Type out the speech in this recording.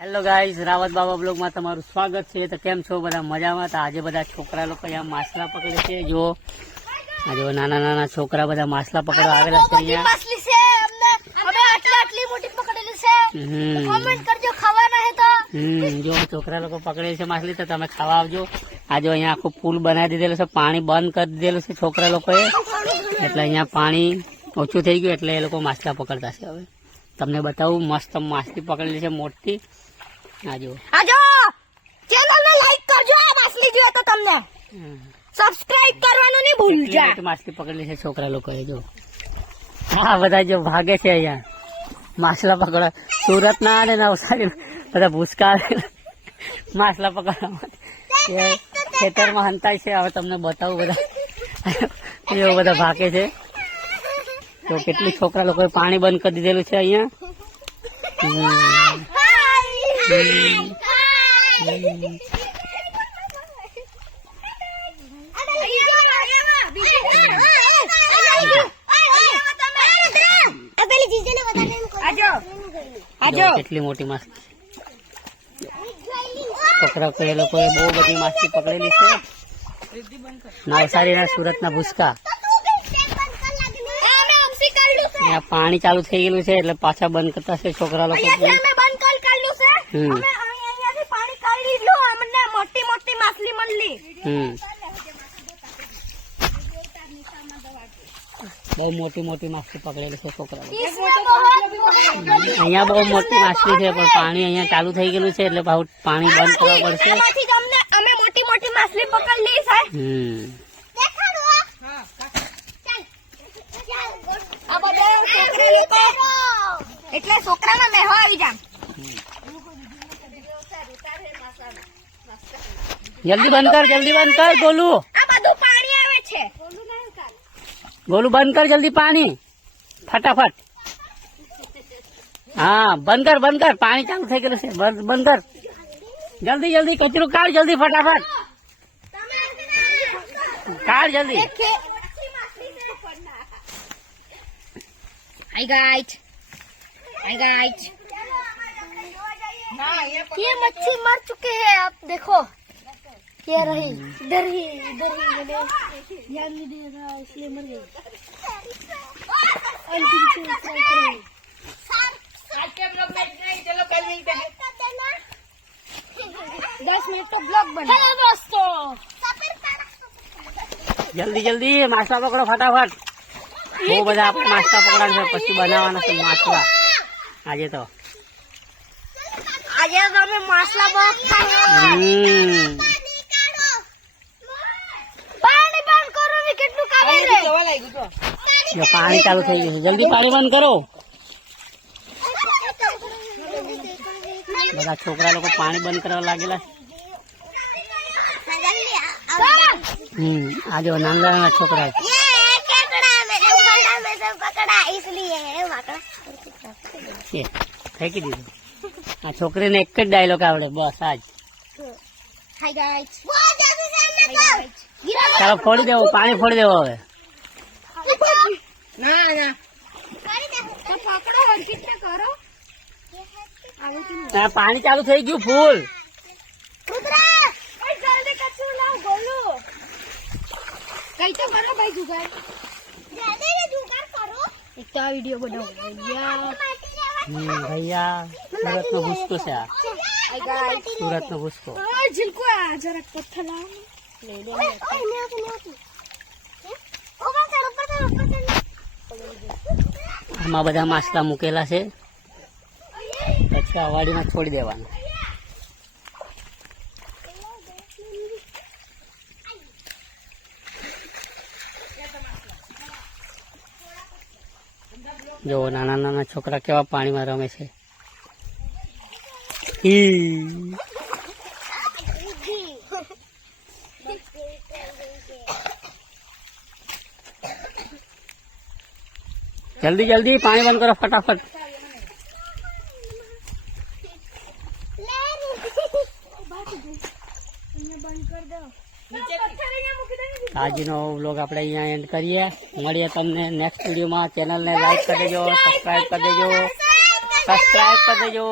Hello guys Rawat બાબા બ્લોગમાં તમારું સ્વાગત છે. તો કેમ છો? બધા મજામાં? તો આજે બધા છોકરા લોકો અહીંયા માછલા પકડે છે. જો આ જો નાના નાના છોકરા બધા માછલા પકડવા આવેલા છે અહીંયા. જો છોકરા લોકો પકડે છે માછલી તો તમે ખાવા આવજો. આજે અહીંયા આખું પુલ બનાવી દીધેલું છે. પાણી બંધ કરી દીધેલું છે છોકરા લોકોએ. એટલે અહીંયા પાણી ઓછું થઈ ગયું એટલે એ લોકો માછલા પકડતા છે હવે. તમને બતાવું મસ્ત માછલી પકડેલી છે મોટી. આ જો! આજો ચેનલ ને લાઈક કરજો આ માછલી જોઈએ તો તમને. સબસ્ક્રાઇબ કરવાનું નહીં ભૂલજા માછલી પકડેલી છે છોકરા લોકોએ જો હા બધા જો ભાગે છે અહીંયા. માછલા પકડવા. સુરત ના અને નવસારી બધા ભૂસકા માછલા પકડવા માટે. એ ખેતરમાં હંતાય છે હવે તમને બતાવું બધા. એવો બધા ભાગે છે. તો કેટલી છોકરા લોકોએ પાણી બંધ કરી દીધેલું છે અહીંયા. કેટલી મોટી માસ્તી છોકરા એ લોકોએ બહુ બધી માસ્તી પકડેલી છે. નવસારી ના સુરત ના ભૂસકા. અહીંયા પાણી ચાલુ થઈ ગયેલું છે એટલે પાછા બંધ કરતા છે છોકરા લોકો. હમ. મોટી મોટી માછલી બહુ મોટી મોટી માછલી પકડેલી છે છોકરા અહીંયા બહુ મોટી માછલી છે પણ પાણી અહીંયા ચાલુ થઈ ગયેલું છે એટલે બહુ પાણી બંધ કરવા પડશે. અમે મોટી મોટી માછલી પકડી હમ આ બધા છોકરા લોકો એટલે છોકરાના મેહો આવી જામ જલ્દી બંધ કર જલ્દી બંધ કર ગોલુ. આ બધું પાણી આવે છે. ગોલુ બંધ કર જલ્દી પાણી. ફટાફટ. હા બંધ કર બંધ કર. પાણી ચાલુ થઈ ગયેલું છે. બંધ કર. જલ્દી જલ્દી કચરું કાઢ જલ્દી ફટાફટ. કાઢ જલ્દી. હાય ગાઈઝ हाय गाइस ये मच्छी मर चुके हैं आप देखो ये रही इधर ही इधर ही मैंने ध्यान नहीं दिया था इसलिए मर गई और पीछे उतरा उतरा ही। दस मिनट तो ब्लॉग बना हेलो दोस्तों જલ્દી જલ્દી માછલા પકડો ફટાફટ બહુ બધા આપણે માછલા પકડવાના છે પછી બનાવવાના છે માછલા આજે તો. આજે તમે અમે માછલા બહુ પાણી બંધ કરો ને કેટલું કામે રે જો પાણી ચાલુ થઈ ગયું જલ્દી પાણી બંધ કરો. બધા છોકરા લોકો પાણી બંધ કરવા લાગેલા. હમ આજે નાના નાના છોકરા. એ ફેંકી દીધું? આ છોકરીને એક જ ડાયલોગ આવડે બસ આજ. ચાલો ફોડી દેવો પાણી ફોડી દેવો હવે. પાણી ચાલુ થઈ ગયું ફૂલ. કઈ તો કરો ભાઈ જુગાર. એક તો આ વીડિયો બનાવો. ભૈયા સુરત નો ભૂસકો છે આ. સુરત નો ભૂસકો જીલકો આ જરાક પથ્થર આમાં બધા માસ્કા મૂકેલા છે. પછી વાડીમાં છોડી દેવાના. જો નાના નાના છોકરા કેવા પાણીમાં રમે છે. જલ્દી જલ્દી પાણી બંધ કરો ફટાફટ. આજનો વ્લોગ આપણે અહીંયા એન્ડ કરીએ. મળીએ તમને નેક્સ્ટ વિડીયોમાં ચેનલને લાઈક કરી દેજો સબસ્ક્રાઈબ કરી દેજો. સબસ્ક્રાઈબ કરી દેજો.